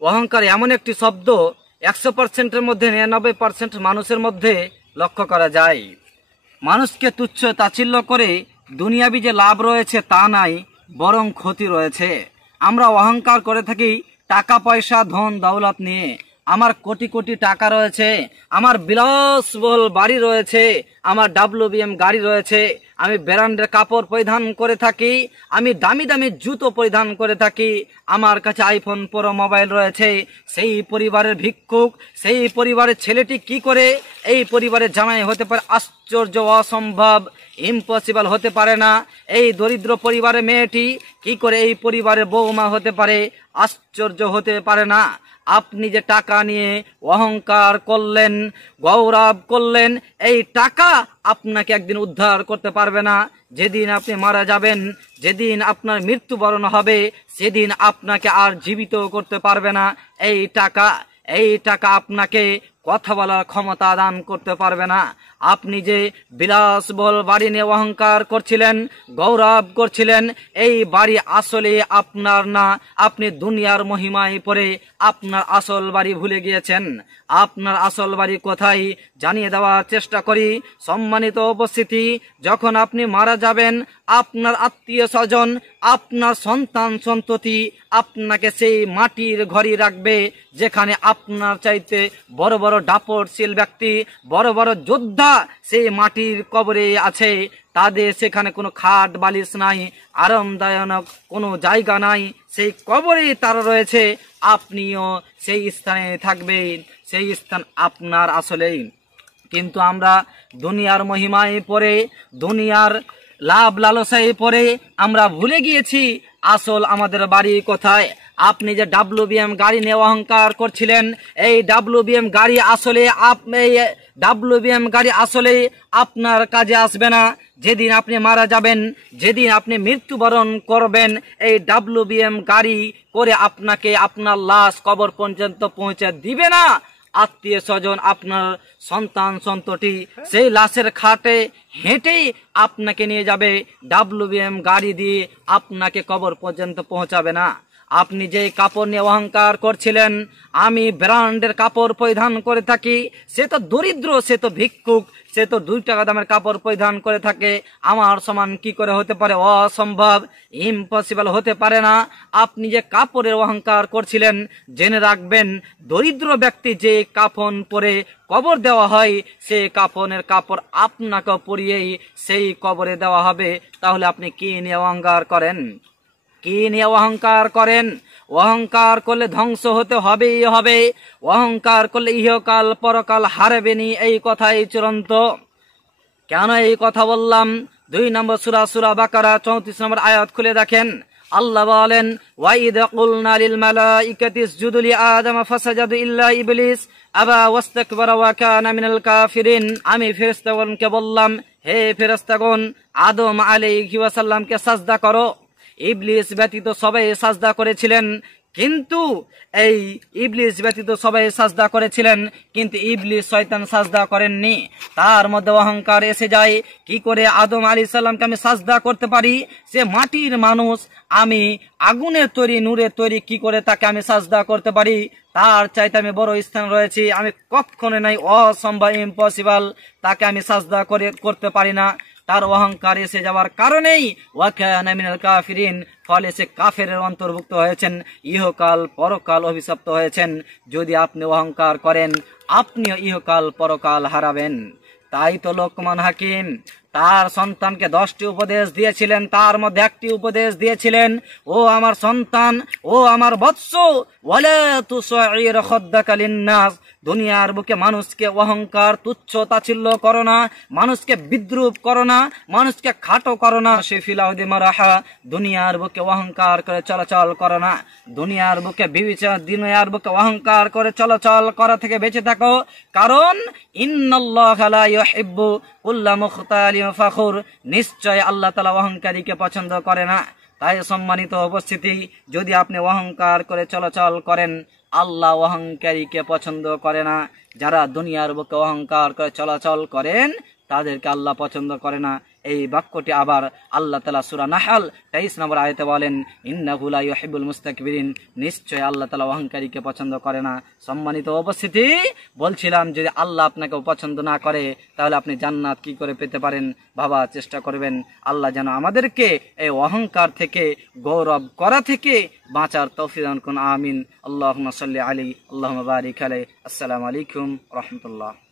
অহংকার এমন একটি শব্দ 100%-এর মধ্যে 99% মানুষের মধ্যে লক্ষ্য করা যায়। মানুষকে তুচ্ছ তাচ্ছিল্য করে দুনিয়াবি যে লাভ রয়েছে তা নাই, বরং ক্ষতি রয়েছে। আমরা অহংকার করে থাকি টাকা পয়সা ধন দৌলত নিয়ে। আমার কোটি কোটি টাকা রয়েছে, আমার বিলাসবহুল বাড়ি রয়েছে, আমার WBM গাড়ি রয়েছে, আমি ব্র্যান্ডের কাপড় পরিধান করে থাকি, আমি দামি দামি জুতো পরিধান করে থাকি, আমার কাছে আইফোন প্রো মোবাইল রয়েছে। সেই পরিবারের ভিক্ষুক, সেই পরিবারের ছেলেটি কি করে এই পরিবারের জামাই হতে পারে? আশ্চর্য, অসম্ভব, ইম্পসিবল হতে পারে না। এই দরিদ্র পরিবারের মেয়েটি কি করে এই পরিবারের বৌমা হতে পারে? আশ্চর্য হতে পারে না। আপনি যে টাকা নিয়ে অহংকার করলেন, গৌরব করলেন, এই টাকা আপনাকে একদিন উদ্ধার করতে পারবে না। যেদিন আপনি মারা যাবেন, যেদিন আপনার মৃত্যুবরণ হবে, সেদিন আপনাকে আর জীবিত করতে পারবে না এই টাকা আপনাকে কথা বলার ক্ষমতা দান করতে পারবে না। আপনি যে বিলাসবহুল বাড়ি নিয়ে অহংকার করছিলেন, গৌরব করছিলেন, এই বাড়ি আসলে আপনার না। আপনি দুনিয়ার মহিমায় পড়ে আপনার আসল বাড়ি ভুলে গিয়েছেন। আপনার আসল বাড়ি কোথায় জানিয়ে দেওয়ার চেষ্টা করি। সম্মানিত উপস্থিতি, যখন আপনি মারা যাবেন, আপনার আত্মীয় স্বজন, আপনার সন্তান সন্ততি আপনাকে সেই মাটির ঘরে রাখবে যেখানে আপনার চাইতে বড় বড় দাপটশীল ব্যক্তি, বড় বড় যোদ্ধা সেই মাটির কবরে আছে। তাদের সেখানে কোনো খাট বালিশ নাই, আরামদায়ক কোনো জায়গা নাই, সেই কবরে তারা রয়েছে। আপনিও সেই স্থানে থাকবেন, সেই স্থান আপনার আসলেই। কিন্তু আমরা দুনিয়ার মহিমায় পড়ে, দুনিয়ার লাভ লালসায় পড়ে আমরা ভুলে গিয়েছি আসল আমাদের বাড়ি কোথায়। আপনি যে WBM গাড়ি নিয়ে অহংকার করছিলেন, এই WBM গাড়ি আসলে আপনার কাজে আসবে না। যেদিন আপনি মারা যাবেন, যেদিন আপনি মৃত্যুবরণ করবেন, এই WBM গাড়ি করে আপনাকে আপনার লাশ কবর পর্যন্ত পৌঁছে দিবে না। আত্মীয় স্বজন, আপনার সন্তান সন্ততি সেই লাশের খাটে হেঁটেই আপনাকে নিয়ে যাবে। WBM গাড়ি দিয়ে আপনাকে কবর পর্যন্ত পৌঁছাবে না। আপনি যে কাপড় নিয়ে অহংকার করছিলেন, আমি ব্র্যান্ডের কাপড় পরিধান করে থাকি, সে তো দরিদ্র, সে তো ভিক্ষুক, সে তো 2 টাকা দামের কাপড় পরিধান করে থাকে। আমার সমান কি করে হতে পারে? অসম্ভব, ইম্পসিবল হতে পারে না। আপনি যে কাপড়ের অহংকার করছিলেন, জেনে রাখবেন, দরিদ্র ব্যক্তি যে কাফন পরে কবর দেওয়া হয়, সেই কাফনের কাপড় আপনাকে পরিয়েই সেই কবরে দেওয়া হবে। তাহলে আপনি কি নিয়ে অহংকার করেন? কি নিয়ে অহংকার করেন? অহংকার করলে ধ্বংস হতে হবেই হবে। অহংকার করলে ইহকাল পরকাল হারাবেনি, এই কথাই চূড়ান্ত। কেন এই কথা বললাম? 2 নম্বর সূরা বাকারা 34 নম্বর আয়াত খুলে দেখেন। আল্লাহ বলেন, ওয়াইদ কুলনা লিল মালাইকাতি ইসজুদু লি আদম ফাসাজাদু ইল্লা ইবলিস আবা ওয়াস্তাকবারা ওয়া কানা মিনাল কাফিরিন। আমি ফেরেশতাগণকে বললাম, হে ফেরেশতাগণ, আদম আলাইহি ওয়াসাল্লামকে সাজদা করো। ইবলিস ব্যতীত সবাই সাজদা করেছিলেন, কিন্তু ইবলিস শয়তান সাজদা করেননি। তার মধ্যে অহংকার এসে যায়। কি করে আদম আলাইহিস সালামকে আমি সাজদা করতে পারি? সে মাটির মানুষ, আমি আগুনের তৈরি, নূরের তৈরি, কি করে তাকে আমি সাজদা করতে পারি? তার চাইতে আমি বড় স্থান রয়েছি, আমি কখনো নাই, অসম্ভব, ইম্পসিবল, তাকে আমি সাজদা করতে পারি না। তার অহংকার এসে যাওয়ার কারণেই ওয়া কানা মিনাল কাফিরিন, ফলে সে কাফেরের অন্তর্ভুক্ত হয়েছেন, ইহকাল পরকাল অভিশপ্ত হয়েছেন। যদি আপনি অহংকার করেন, আপনিও ইহকাল পরকাল হারাবেন। তাই তো লোকমান হাকিম তার সন্তানকে 10টি উপদেশ দিয়েছিলেন, তার মধ্যে একটি উপদেশ দিয়েছিলেন, ও আমার সন্তান, ও আমার বৎস, ওয়ালা তুসাইর খাদ্দাকা লিন্নাস, দুনিয়ার বুকে মানুষকে অহংকার তুচ্ছ তাচ্ছিল্য করো না, মানুষকে বিদ্রুপ করো না, মানুষকে খাটো করো না। সে ফিলাউদি মারাহা, দুনিয়ার বুকে অহংকার করে চলাচল করো না, দুনিয়ার বুকে অহংকার করে চলাচল করা থেকে বেঁচে থাকো। কারণ ইন্নাল্লাহা লা ইউহিব্বু কুল্লা মুখতালিন ফাখুর, নিশ্চয় আল্লাহ তাআলা অহংকারীকে পছন্দ করে না। তাই সম্মানিত উপস্থিতি, যদি আপনি অহংকার করে চলাচল করেন, আল্লাহ অহংকারীকে পছন্দ করে না। যারা দুনিয়ার বুকে অহংকার করে চলাচল করেন, তাদেরকে আল্লাহ পছন্দ করে না। এই বাক্যটি আবার আল্লাহ তাআলা সূরা নাহল 23 নম্বর আয়াতে বলেন, ইন্নাহু লা ইউহিব্বুল মুস্তাকবিরিন, নিশ্চয় আল্লাহ তাআলা অহংকারীকে পছন্দ করে না। সম্মানিত উপস্থিতি, বলছিলাম যদি আল্লাহ আপনাকে পছন্দ না করে তাহলে আপনি জান্নাত কি করে পেতে পারেন ভাবা চেষ্টা করবেন। আল্লাহ যেন আমাদেরকে এই অহংকার থেকে, গৌরব করা থেকে বাঁচার তৌফিক দান করুন। আমিন। আল্লাহুম্মা সাল্লি আলাইহি, আল্লাহুম্মা বারিক আলাইহি। আসসালামু আলাইকুম ওয়া রাহমাতুল্লাহ।